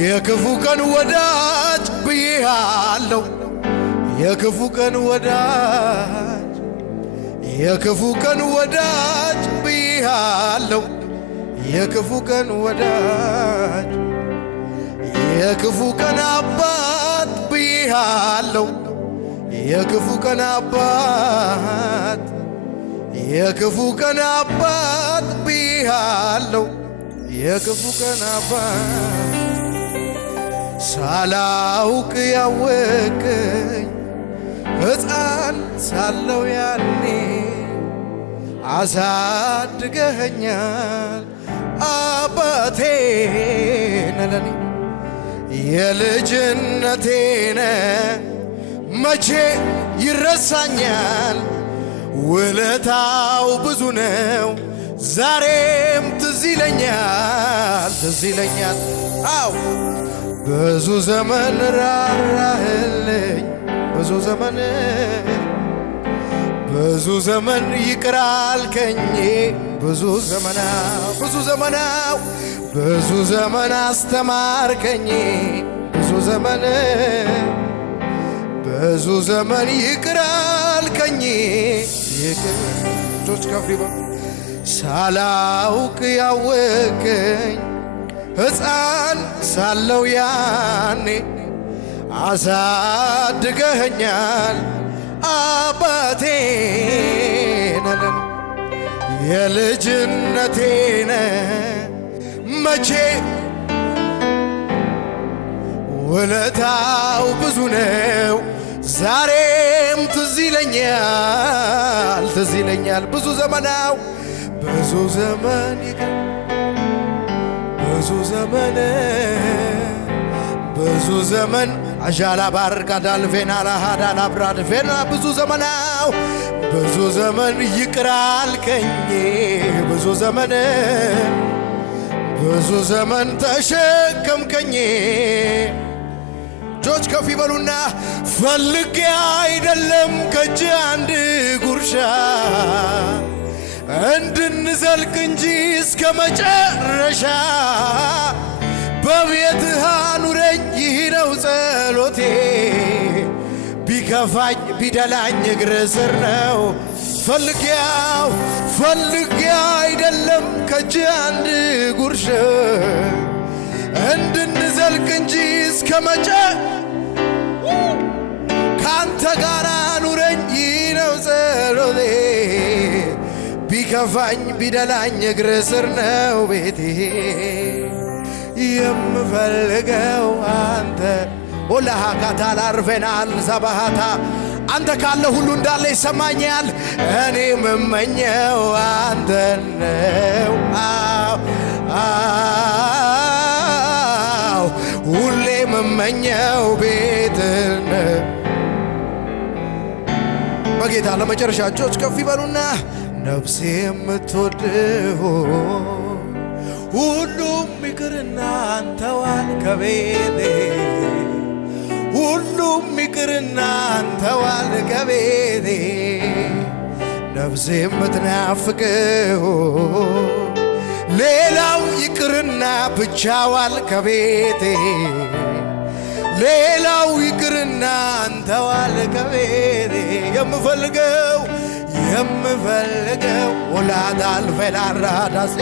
የክፉ ቀን ወዳጅ ብዬሃለሁ የክፉ ቀን ወዳጅ የክፉ ቀን ወዳጅ ብዬሃለሁ የክፉ ቀን ወዳጅ የክፉ ቀን አባት ብዬሃለሁ የክፉ ቀን አባት የክፉ ቀን አባት ብዬሃለሁ የክፉ ቀን አባት ሳላውቅ ያወቅኝ ሕፃን ሳለው ያኔ አሳድገኸኛል አባቴ ነለኔ የልጅነቴነ መቼ ይረሳኛል ውለታው ብዙ ነው ዛሬም ትዝ ይለኛል አው ብዙ ዘመን ራራህልኝ ብዙ ዘመን ይቅር አልከኝ ብዙ ዘመን አስተማርከኝ ብዙ ዘመን ይቅር አልከኝ እጆች ከፍ ይበሉ ሳላውቅ ያወቅኝ ሕፃን ሳለው ያኔ አሳድገኸኛል አባቴ ነለኔ የልጅነቴነ መቼ ውለታው ብዙ ነው ዛሬም ትዝ ይለኛል ብዙ ዘመን ብዙ ዘመን አጃላ ባርጋ ዳልፌና ላሃዳ ላብራድ ፌና ብዙ ዘመን ይቅር አልከኝ ብዙ ዘመን ተሸከምከኝ እጆች ከፍ ይበሉና ፈልጌ አይደለም ከእጅ አንድ ጉርሻ እንድንዘልቅ እንጂ እስከ መጨረሻ በቤትህ አኑረኝ ይህ ነው ጸሎቴ ቢከፋኝ ቢደላኝ እግር ስር ነው ፈልጌ አይደለም ከእጅ አንድ ጉርሻ እንድንዘልቅ እንጂ እስከ ካንተ ጋር አኑረኝ ይህ ነው ጸሎቴ ቢከፋኝ ቢደላኝ እግር ስር ነው ቤቴ የምፈልገው አንተ ወላሃካታ ላርፌናል ሰባሃታ አንተ ካለ ሁሉ እንዳለ ይሰማኛል እኔ የምመኘው አንተ ነው ሁሌ የምመኘው ቤትነ በጌታ ለመጨረሻ እጆች ከፍ ይበሉና ነፍሴ የምትወድህ ሁሉም ይቅርና አንተዋል ከቤቴ ሁሉም ይቅርና አንተዋል ከቤቴ ነፍሴ የምትናፍቅህ ሌላው ይቅርና ብቻዋል ከቤቴ ሌላው ይቅርና አንተዋል ከቤቴ የምፈልገው ወላዳል ፌላራዳስ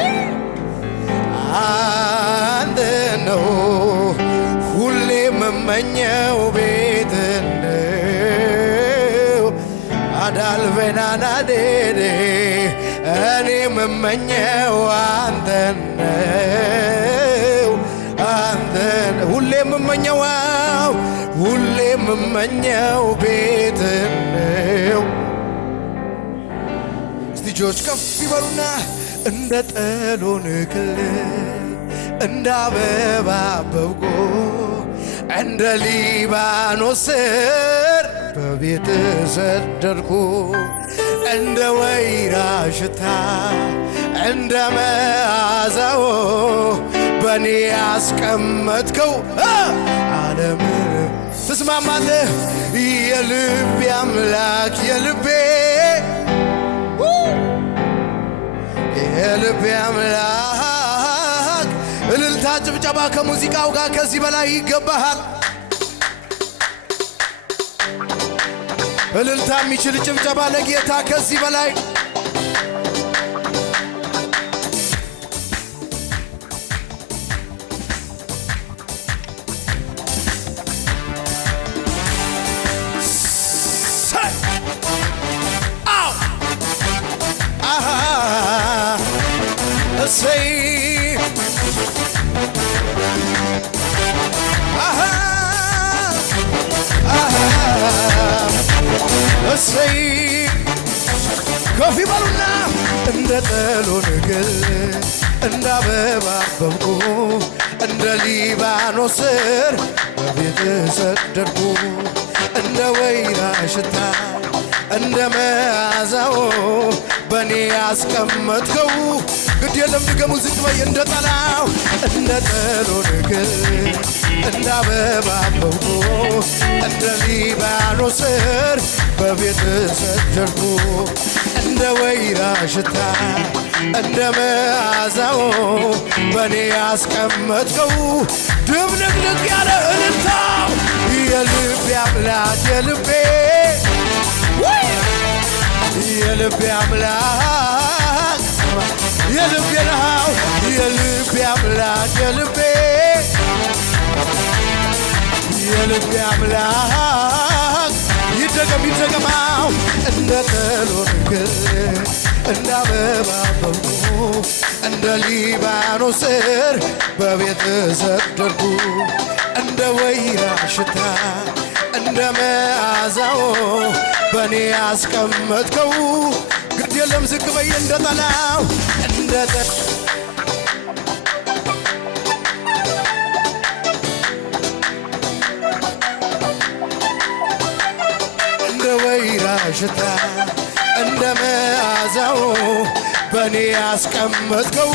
አንተ ነው ሁሌ የምመኘው ቤት ነው አዳል ፌናናዴዴ እኔ የምመኘው አንተ ነው ሁሌ የምመኘው ቤት ነው እጆች ከፍ ይበሉና እንደ ጠሎን ክልል እንደ አበባ በብጎ እንደ ሊባኖስ ስር በቤት ሰደድኩ እንደ ወይራ ሽታ እንደ መዓዛው በኔ ያስቀመጥከው ዓለምን ትስማማለህ የልቤ አምላክ የልቤ አምላክ እልልታ እልልታ ጭብጨባ ከሙዚቃው ጋር ከዚህ በላይ ይገባሃል። እልልታ የሚችል ጭብጨባ ለጌታ ከዚህ በላይ እሰይ ከፍ ይበሉና እንደ ጠሎ ንግል እንደ አበባ አበብኩ እንደ ሊባኖስ ስር በቤት ሰደድኩ እንደ ወይራ ሽታ እንደ መዓዛው በኔ ያስቀመጥከው ግድ የለም ድገሙ ዝቅ በይ እንደ ጠላው እንደ ጠሎ ንግል እንደ አበባ አበብኩ እንደ ሊባኖስ ስር በቤት ሰደድኩ እንደ ወይራ ሽታ እንደ መዓዛው በኔ ያስቀመጥከው ድብልቅልቅ ያለ እልልታው የልቤ አምላክ የልቤ አምላክ የልቤ ነው የልቤ አምላክ የልቤ አምላክ ይደገማው እንደ ጠሎ ንግል እንደ አበባ አበብኩ እንደ ሊባኖስ ስር በቤት ሰደድኩ እንደ ወይራ ሽታ እንደ መዓዛው በኔ ያስቀመጥከው ግድ የለም ዝቅ በይ እንደ ጠላው እንደ ወይራ ሽታ እንደ መዓዛው በኔ ያስቀመጥከው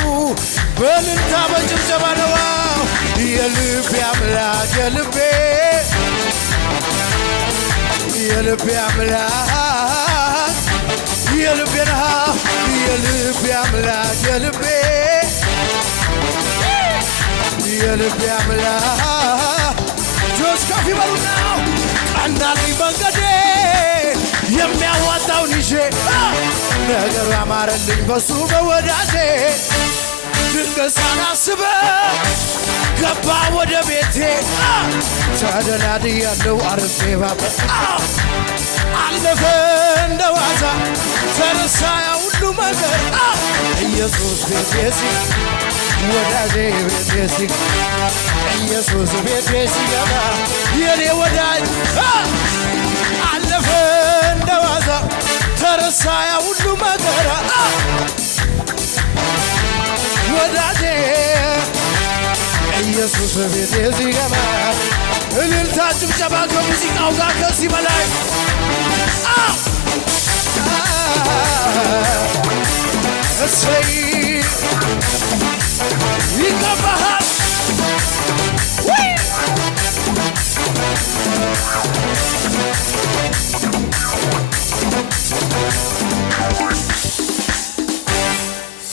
በእልልታ በጭብጨባ ነው የልቤ አምላክ የልቤ አምላክ የልቤ ነው የልቤ አምላክ የልቤ አምላክ ጆስ ከፍ ይበሉና ቀናልኝ መንገዴ የሚያዋጣውን ይዤ ነገሩ ያማረልኝ በሱ በወዳጄ ድንገት ሳላስበው ገባ ወደ ቤቴ ተደላድያለሁ አርፌ ባበ አለፈ እንደ ዋዛ ተረሳ ያ ሁሉ ነገር ኢየሱስ ቤቴ ወዳጄ ቤቴ ኢየሱስ ቤቴ ሲገባ የኔ ወዳጅ አለፈ እንደ ዋዛ ተረሳ ያ ሁሉ መከራ ወዳጄ ኢየሱስ ቤቴ ሲገባ እልልታ ጭብጨባ ከሙዚቃው ጋር ከዚህ በላይ እሰይ ይገባሃል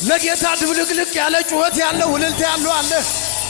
ለጌታ ድብልቅልቅ ያለ ጩኸት ያለው እልልታ ያለው አለ